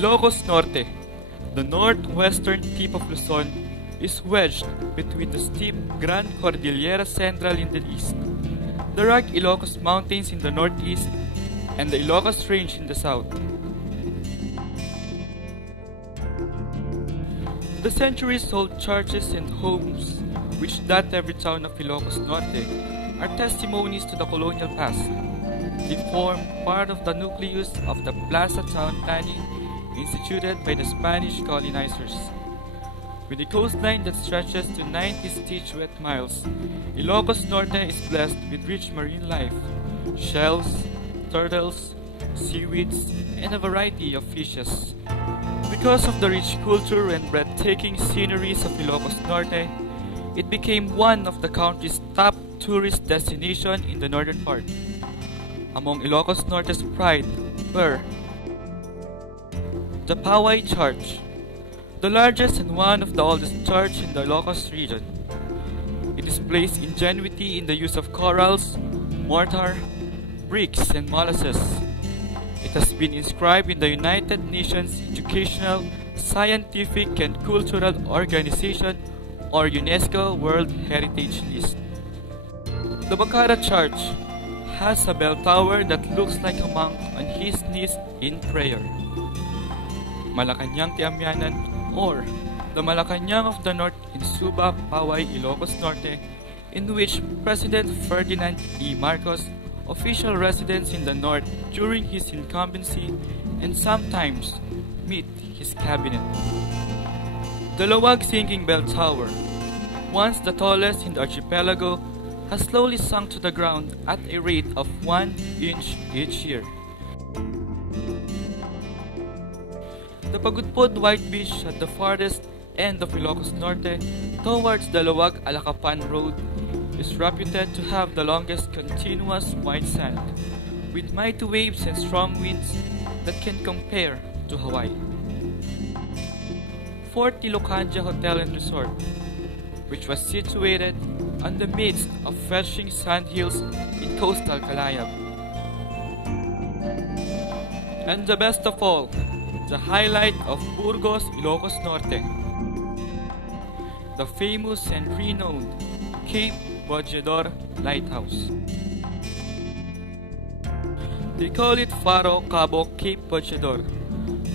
Ilocos Norte, the northwestern tip of Luzon, is wedged between the steep Gran Cordillera Central in the east, the rugged Ilocos Mountains in the northeast, and the Ilocos Range in the south. The centuries-old churches and homes which dot every town of Ilocos Norte are testimonies to the colonial past. They form part of the nucleus of the Plaza town planning instituted by the Spanish colonizers. With a coastline that stretches to 90 stitch-wet miles, Ilocos Norte is blessed with rich marine life, shells, turtles, seaweeds, and a variety of fishes. Because of the rich culture and breathtaking sceneries of Ilocos Norte, it became one of the country's top tourist destinations in the northern part. Among Ilocos Norte's pride were the Poway Church, the largest and one of the oldest church in the Ilocos region. It displays ingenuity in the use of corals, mortar, bricks, and molasses. It has been inscribed in the United Nations Educational, Scientific, and Cultural Organization or UNESCO World Heritage List. The Bacara Church has a bell tower that looks like a monk on his knees in prayer. Malacañang Tiamyanan, or the Malacañang of the North in Suba, Poway, Ilocos Norte, in which President Ferdinand E. Marcos official residence in the north during his incumbency and sometimes meet his cabinet. The Lawag Sinking Bell Tower, once the tallest in the archipelago, has slowly sunk to the ground at a rate of 1 inch each year. The Pagudpod White Beach at the farthest end of Ilocos Norte towards the Lawag Alacapan Road is reputed to have the longest continuous white sand, with mighty waves and strong winds that can compare to Hawaii. Fort Ilocandia Hotel and Resort, which was situated on the midst of flashing sandhills in coastal Calayab. And the best of all, the highlight of Burgos, Ilocos Norte, the famous and renowned Cape Bojeador Lighthouse. They call it Faro Cabo Cape Bojeador,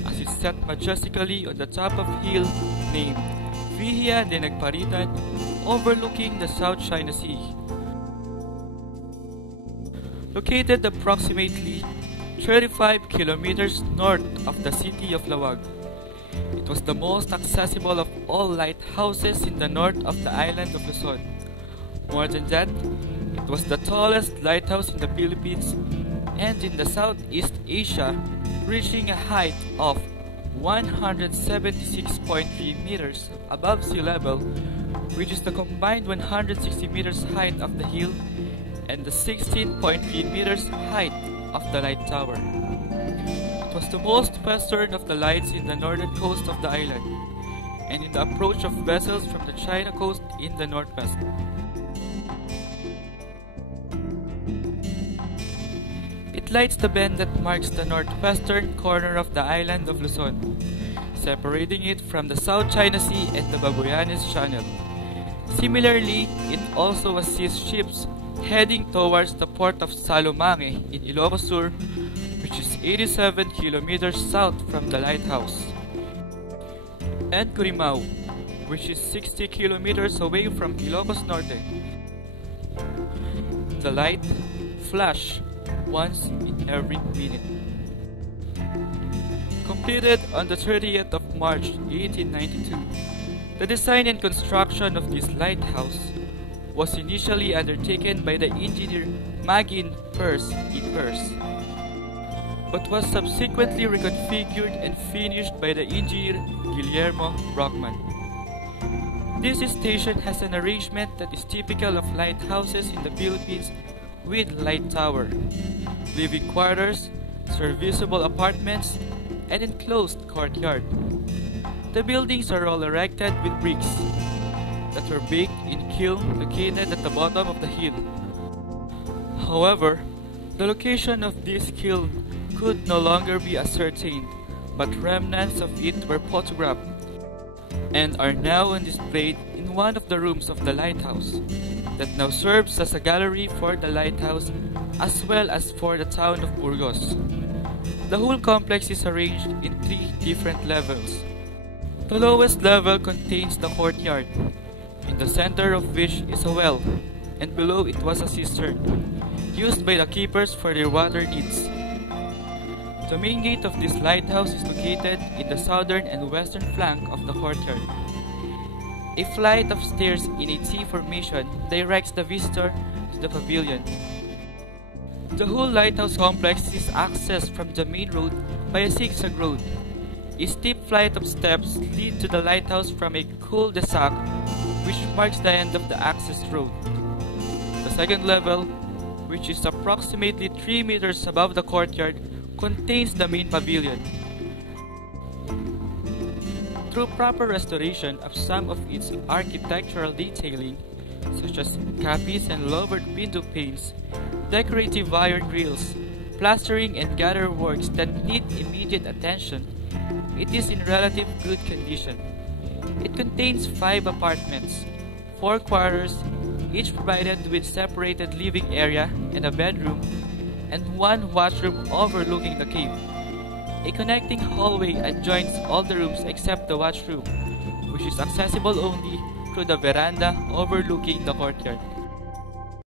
as it's set majestically on the top of a hill named Villa de Nagparitan, overlooking the South China Sea. Located approximately 35 kilometers north of the city of Lawag, it was the most accessible of all lighthouses in the north of the island of Luzon. More than that, it was the tallest lighthouse in the Philippines and in the Southeast Asia, reaching a height of 176.3 meters above sea level, which is the combined 160 meters height of the hill and the 16.3 meters height of the light tower. It was the most western of the lights in the northern coast of the island, and in the approach of vessels from the China coast in the northwest. It lights the bend that marks the northwestern corner of the island of Luzon, separating it from the South China Sea and the Babuyanes Channel. Similarly, it also assists ships heading towards the port of Salomangue in Ilocos Sur, which is 87 kilometers south from the lighthouse, and Curimao, which is 60 kilometers away from Ilocos Norte. The light flashed once in every minute. Completed on the 30th of March 1892, the design and construction of this lighthouse was initially undertaken by the engineer Magin Pers in Pers, but was subsequently reconfigured and finished by the engineer Guillermo Brockman. This station has an arrangement that is typical of lighthouses in the Philippines, with light tower, living quarters, serviceable apartments, and enclosed courtyard. The buildings are all erected with bricks that were baked in kiln located at the bottom of the hill. However, the location of this kiln could no longer be ascertained but remnants of it were photographed and are now on display in one of the rooms of the lighthouse, that now serves as a gallery for the lighthouse as well as for the town of Burgos. The whole complex is arranged in 3 different levels. The lowest level contains the courtyard, in the center of which is a well, and below it was a cistern, used by the keepers for their water needs. The main gate of this lighthouse is located in the southern and western flank of the courtyard. A flight of stairs in a T formation directs the visitor to the pavilion. The whole lighthouse complex is accessed from the main road by a zigzag road. A steep flight of steps lead to the lighthouse from a cul-de-sac which marks the end of the access road. The second level, which is approximately 3 meters above the courtyard, contains the main pavilion. Through proper restoration of some of its architectural detailing, such as cappies and lowered window panes, decorative iron grills, plastering and gutter works that need immediate attention, it is in relative good condition. It contains 5 apartments, 4 quarters, each provided with separated living area and a bedroom, and 1 washroom overlooking the cave. A connecting hallway adjoins all the rooms except the washroom, which is accessible only through the veranda overlooking the courtyard.